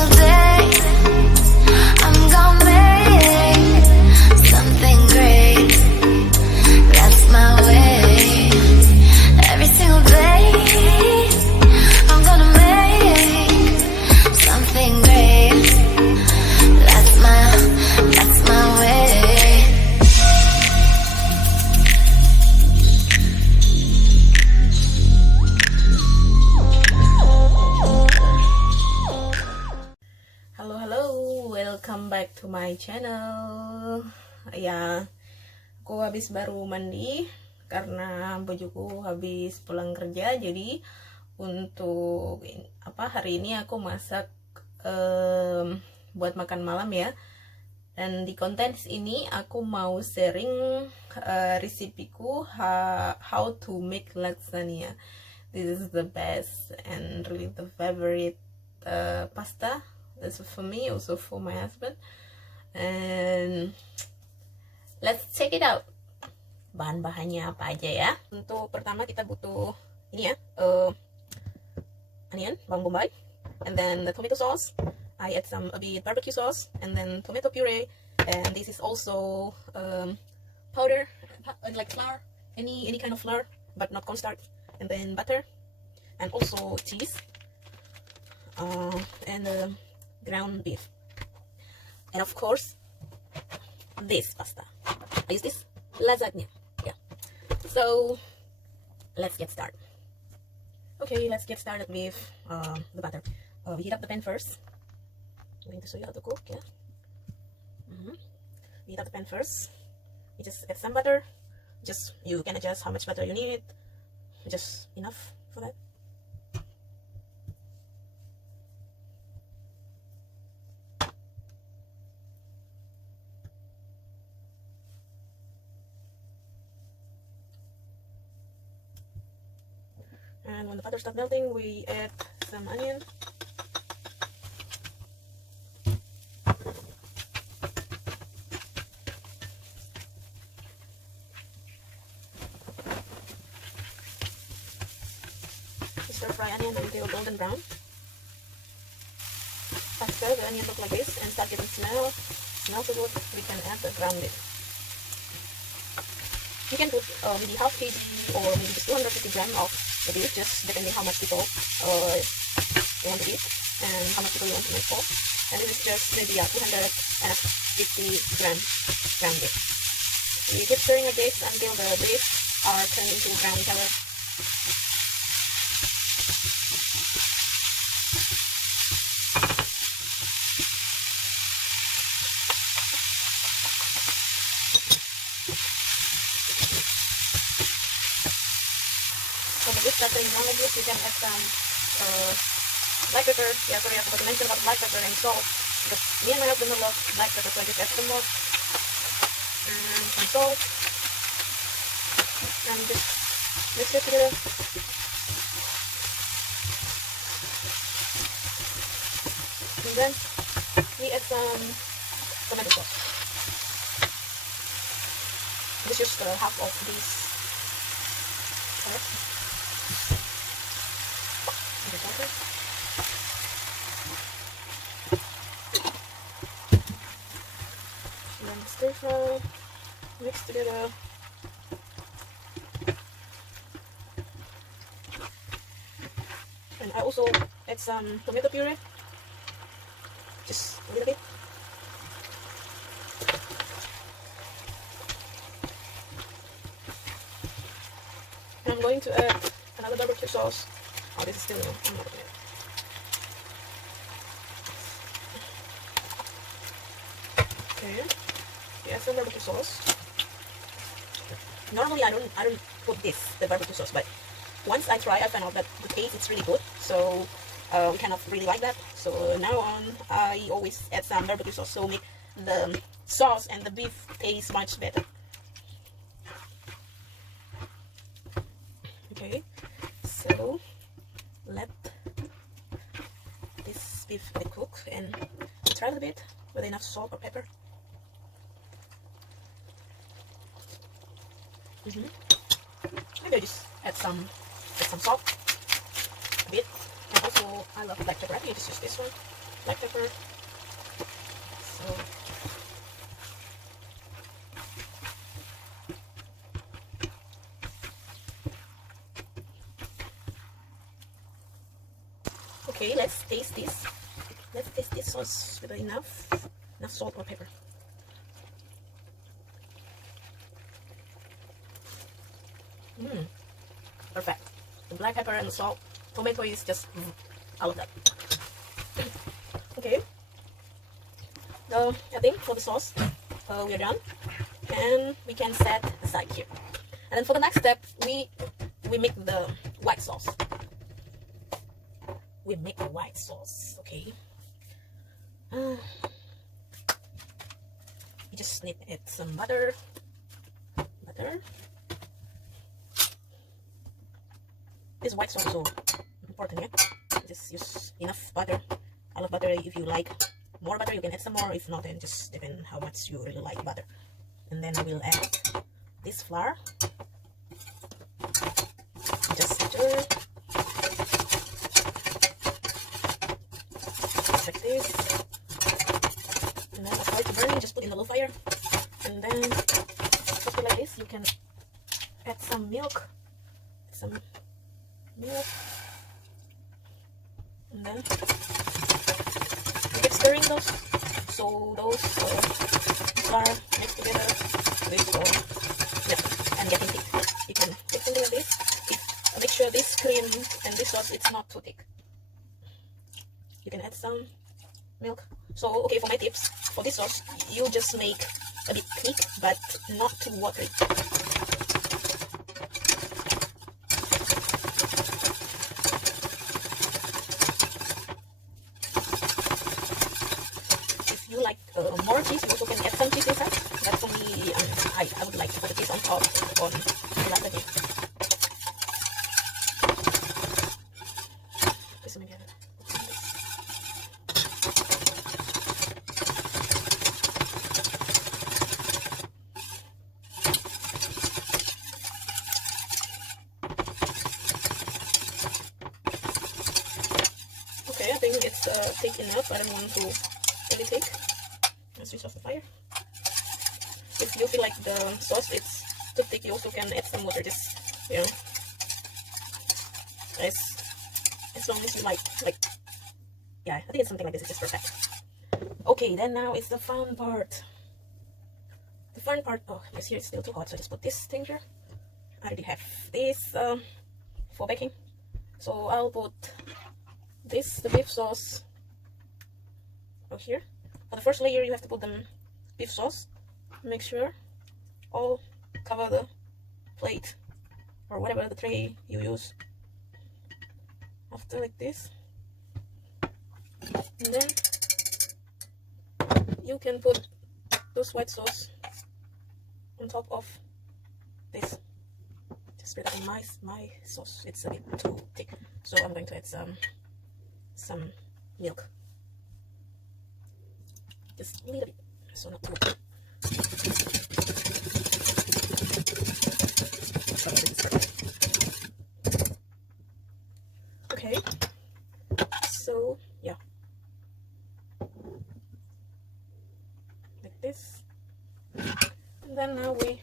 single day I'm gonna make something great. That's my way. Every single day I'm gonna make something great. That's my way. Halo, welcome back to my channel. Ya, aku habis baru mandi karena bajuku habis pulang kerja. Jadi untuk hari ini aku masak buat makan malam ya. Dan di konten ini aku mau sharing resepiku how to make lasagna. This is the best and really the favorite pasta. That's for me, also for my husband. And let's check it out. Bahan-bahannya apa aja ya? Untuk pertama kita butuh ini ya, onion, bawang bombay, and then the tomato sauce. I add a bit barbecue sauce, and then tomato puree. And this is also powder, like flour, any kind of flour, but not cornstarch. And then butter, and also cheese, and ground beef, and of course this pasta. I use this lasagna. Yeah, so let's get started. Okay, let's get started with the butter. We heat up the pan first. I'm going to show you how to cook. Yeah, we heat up the pan first. You just add some butter. You can adjust how much butter you need. Just enough for that. And when the butter starts melting, we add some onion. We stir fry onion until golden brown. After the onion look like this and start getting smells so good, we can add the ground beef. You can put maybe half kg or maybe just 250 grams of the beef, just depending how much people you want to eat and how much people you want to make for. And this is just maybe 250 ground beef. You keep stirring like this until the beef are turned into brown color. So the beef that turning brown like this, you can add some black pepper. Yeah, sorry, I forgot to mention about black pepper and salt. Because me and my husband love black pepper, so I just add some more. And some salt. And just mix it together. And then we add some tomato sauce. This is just half of these carrots. Then stir fry, mix together. And I also add some tomato puree, just a little bit. And I'm going to add another barbecue sauce. Oh, this is still new. I'm not opening it. Okay, add some barbecue sauce. Normally I don't put the barbecue sauce, but once I found out that the taste is really good. So we kind of really like that. So now on, I always add some barbecue sauce, so make the sauce and the beef taste much better. Okay, so let this beef cook and try a little bit with enough salt or pepper. Maybe I just add some salt, a bit, and also I love black pepper. I think I just use this one. black pepper. So okay, let's taste this. Let's taste this sauce with enough salt or pepper. Perfect. The black pepper and the salt, tomato is just all of that. Okay. I think for the sauce, we are done, and we can set aside here. And then for the next step, we make the white sauce. We make the white sauce. Okay. You just need to add some butter. This white sauce is so important, yeah. Just use enough butter. I love butter. If you like more butter, you can add some more. If not, then just depend how much you really like butter. And then I will add this flour. Just stir like this. And then avoid to burn. Just put in the low fire. And then something like this. You can add some milk. And then keep stirring those, so those flour mixed together with milk and getting thick. You can take something like this. Make sure this cream and this sauce, it's not too thick. You can add some milk. So okay, for my tips for this sauce, you just make a bit thick but not too watery. More cheese, you also can add some cheese inside. But for me, I would like to put the cheese on top on the lasagna. Okay, I think it's thick enough. I don't want to really thick. Switch off the fire. If you feel like the sauce it's too thick, you also can add some water. Just, you know, as long as you like, yeah, I think it's something like this. It's just perfect. Okay, then now it's the fun part. The fun part. Oh, this here is still too hot, so I just put this thing here. I already have this for baking, so I'll put the beef sauce over here. For the first layer, you have to put the beef sauce. Make sure all cover the plate or whatever the tray you use. After like this, and then you can put those white sauce on top of this. Just spread out my sauce. It's a bit too thick, so I'm going to add some milk. Just a little bit, so not too much. Okay, so yeah, like this. And then now we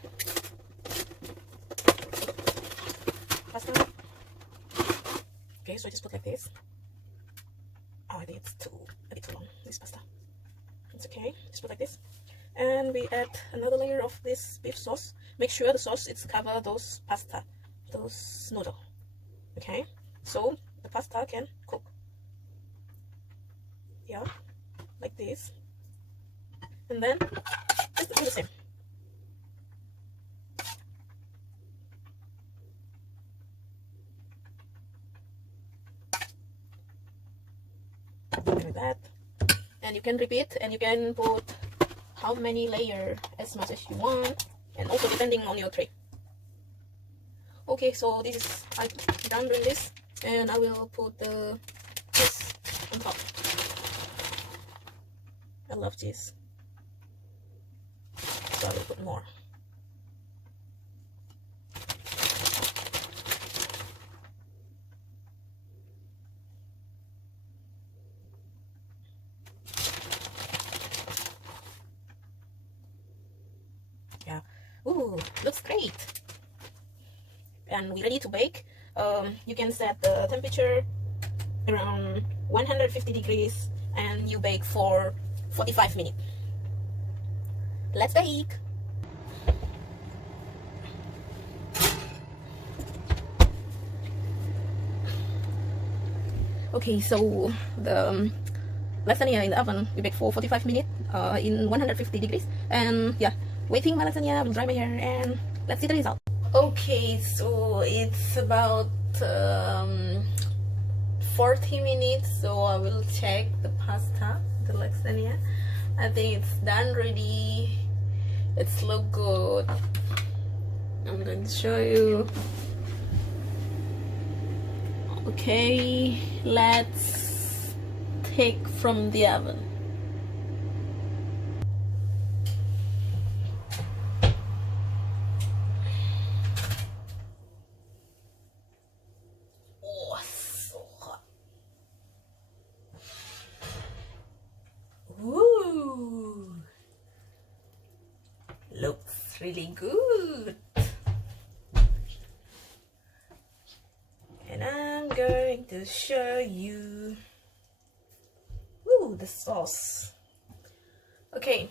pasta. Okay, so I just put like this. Oh, I think it's a bit too long, this pasta. It's okay, just put like this, and we add another layer of this beef sauce. Make sure the sauce it's cover those pasta, those noodle. Okay, so the pasta can cook. Yeah, like this, and then just do the same. Like that. And you can repeat, and you can put how many layer as much as you want, and also depending on your tray. Okay, so this is I'm done doing this, and I will put this on top. I love cheese, so I will put more. Ooh, looks great. And we're ready to bake. You can set the temperature around 150 degrees and you bake for 45 minutes. Let's bake. Okay, so the lasagna in the oven, we bake for 45 minutes in 150 degrees. And yeah, waiting my lasagna, will dry my hair, and let's see the result. Okay, so it's about 40 minutes, so I will check the pasta, the lasagna. I think it's done ready. It's look good. I'm going to show you. Okay, let's take from the oven. Oh, so hot. Ooh, looks really good. And I'm going to show you the sauce. Okay,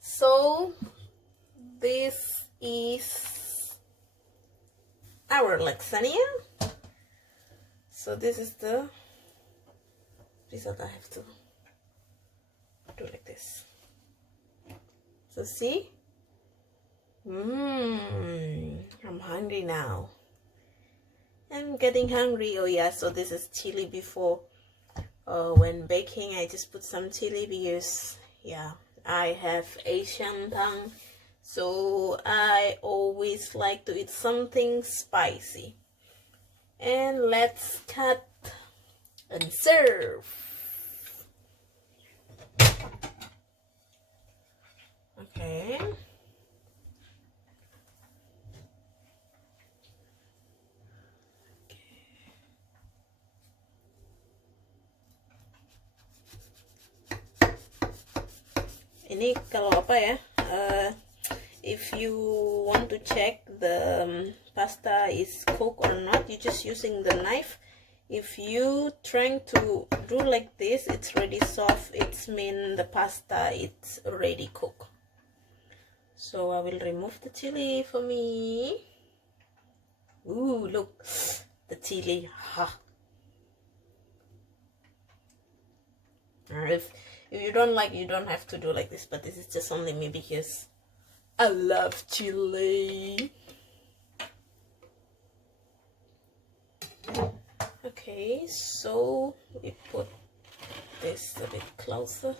so this is our lasagna. So this is the result. I have to do like this. So see, I'm hungry now. I'm getting hungry. Oh yeah, so this is chili. Before when baking I just put some chili because yeah, I have Asian tongue, so I always like to eat something spicy. And let's cut and serve. Okay. Ini kalau apa ya, if you want to check the pasta is cooked or not, you just using the knife. If you trying to do like this, it's already soft, it's mean the pasta it's already cooked. So I will remove the chili for me. Ooh, look, the chili. If you don't like, you don't have to do like this, but this is just only me because I love chili. Okay, so we put this a bit closer.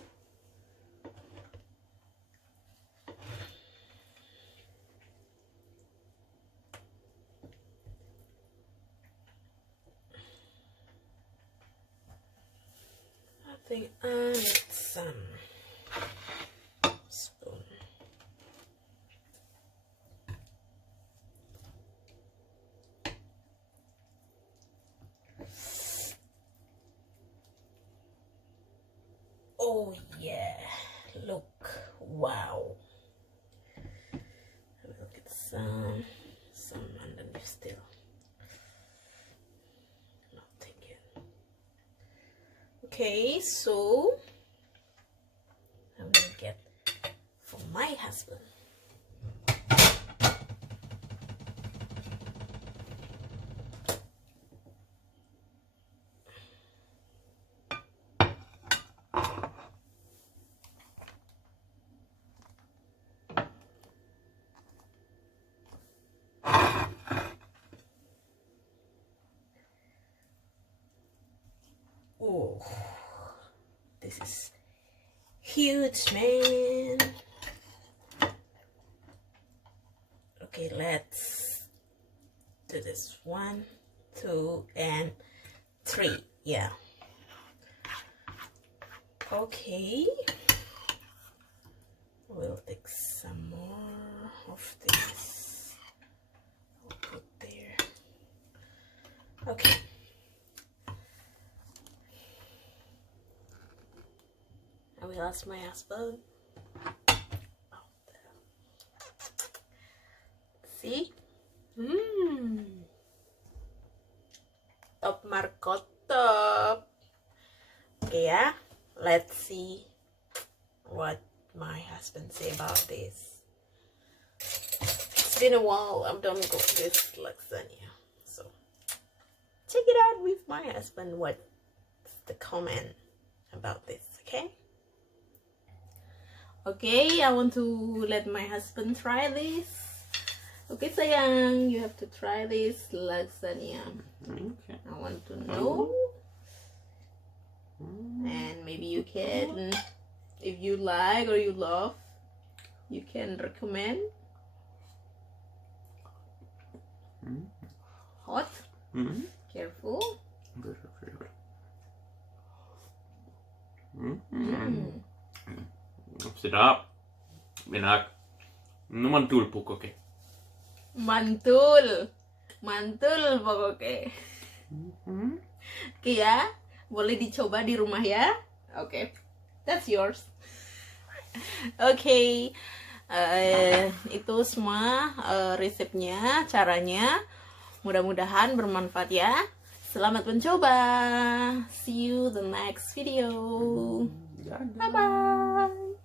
I think I need some spoon. Oh yeah, look, wow. I will get some underneath still. Not taking. Okay, so I'm gonna get for my husband. Oh, this is huge, man. Okay, let's do this. 1, 2, and 3. Yeah. Okay. We'll take some more of this. I'll put there. Okay. I will ask my husband. Oh, top markotop. Okay, ya. Let's see what my husband say about this. It's been a while I'm done cook this lasagna, so check it out with my husband. What's the comment about this? Okay, I want to let my husband try this. Okay, sayang, you have to try this lasagna. Okay. I want to know, and maybe you can, if you like or you love, you can recommend. Hot. Careful. Sedap. Enak. Mantul pokoknya. Mantul pokoknya. Oke ya, boleh dicoba di rumah ya. Oke, that's yours. Oke, itu semua resepnya, caranya. Mudah-mudahan bermanfaat ya. Selamat mencoba. See you the next video. Bye bye.